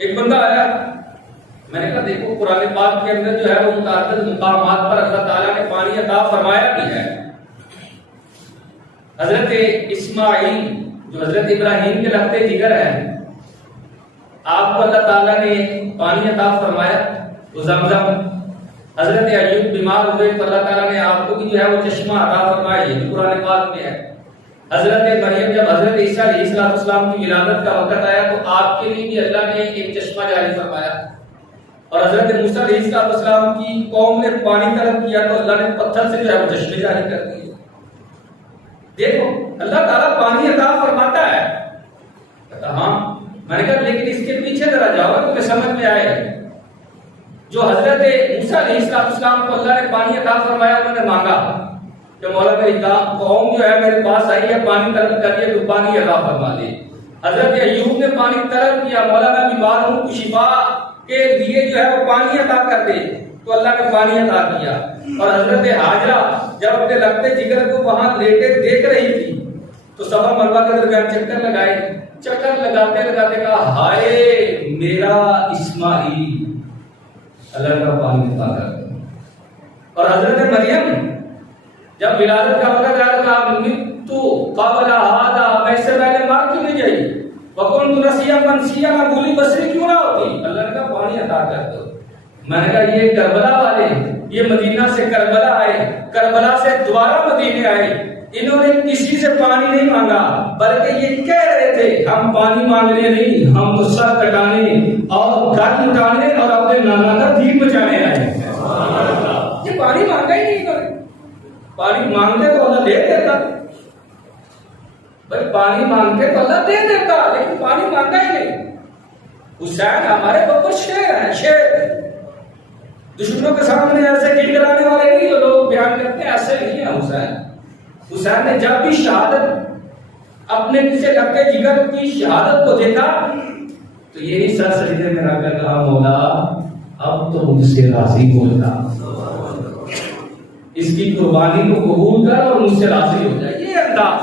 ایک بندہ آیا، میں نے کہا دیکھو قرآن پاک کے اندر جو ہے وہ متعدد مقامات پر اللہ تعالیٰ نے پانی عطا فرمایا بھی ہے۔ حضرت اسماعیل جو حضرت ابراہیم کے لگتے جگر ہیں، آپ کو اللہ تعالیٰ نے پانی عطا فرمایا وہ زمزم۔ حضرت ایوب بیمار ہوئے تو اللہ تعالیٰ نے آپ کو بھی جو ہے وہ چشمہ عطا فرمایا، یہ بھی قرآن پاک میں ہے۔ حضرت مریم جب حضرت عیسیٰ علیہ السلام کی ولادت کا وقت آیا تو آپ کے لیے بھی اللہ نے ایک چشمہ جاری فرمایا، اور حضرت موسیٰ علیہ السلام کی قوم نے پانی طلب کیا تو اللہ نے پتھر سے جو ہے وہ چشمے جاری کر دیے۔ دیکھو اللہ تعالیٰ پانی عطا فرماتا ہے۔ کہتا ہاں، میں نے کہا لیکن اس کے پیچھے ذرا جاؤ تمہیں سمجھ میں آئے۔ جو حضرت موسیٰ علیہ السلام کو اللہ نے پانی عطا فرمایا، انہوں نے مانگا کہ مولا میری قوم جو ہے میرے پاس آئی ہے، پانی طلب کر دیا تو پانی عطا فرما دے۔ حضرت ایوب نے پانی طلب کیا، مولا میں بیمار ہوں، شفا کے لیے جو ہے وہ پانی عطا کر دے، تو اللہ نے پانی عطا کیا۔ اور حضرت حاجرہ جب اپنے لگتے جگر کو وہاں لیٹے دیکھ رہی تھی تو صفا مروہ کے درمیان چکر لگائے، چکر لگاتے لگاتے کہا ہائے میرا اسماعیل، اللہ کا پانی عطا کر دے۔ اور حضرت مریم جب ولادت کا وقت آیا تو کہا مت قبل ہذا، میں اس سے پہلے مر کیوں نہیں گئی، وکنت نسیا منسیا، میں بھولی بسری کیوں نہ ہوتی، اللہ نے کہا پانی عطا کر دو۔ میں نے کہا یہ کربلا والے، یہ مدینہ سے کربلا آئے، کربلا سے دوبارہ مدینے آئے، انہوں نے کسی سے پانی نہیں مانگا، بلکہ یہ کہہ رہے تھے ہم پانی مانگنے نہیں، ہم تو سر کٹانے اور گھر لٹانے اور اپنے نانا کا دین بچانے آئے۔ یہ پانی مانگا ہی نہیں انہوں نے، پانی مانگتے تو اللہ دے دیتا، بھائی پانی مانگتے تو اللہ دے دیتا، لیکن پانی مانگا ہی نہیں۔ حسین ہمارے بابر شیر ہیں، شیر، دشمنوں کے سامنے ایسے گڑگڑانے والے نہیں جو لوگ بیان کرتے ہیں، ایسے نہیں ہیں حسین۔ حسین نے جب بھی شہادت اپنے کسی لگتے جگر کی شہادت کو دیکھا تو یہی سر سجدے میں رکھ کر کہا مولا اب تو مجھ سے راضی ہو جا، اس کی قربانی کو قبول کر اور مجھ سے راضی ہو جائے۔ یہ انداز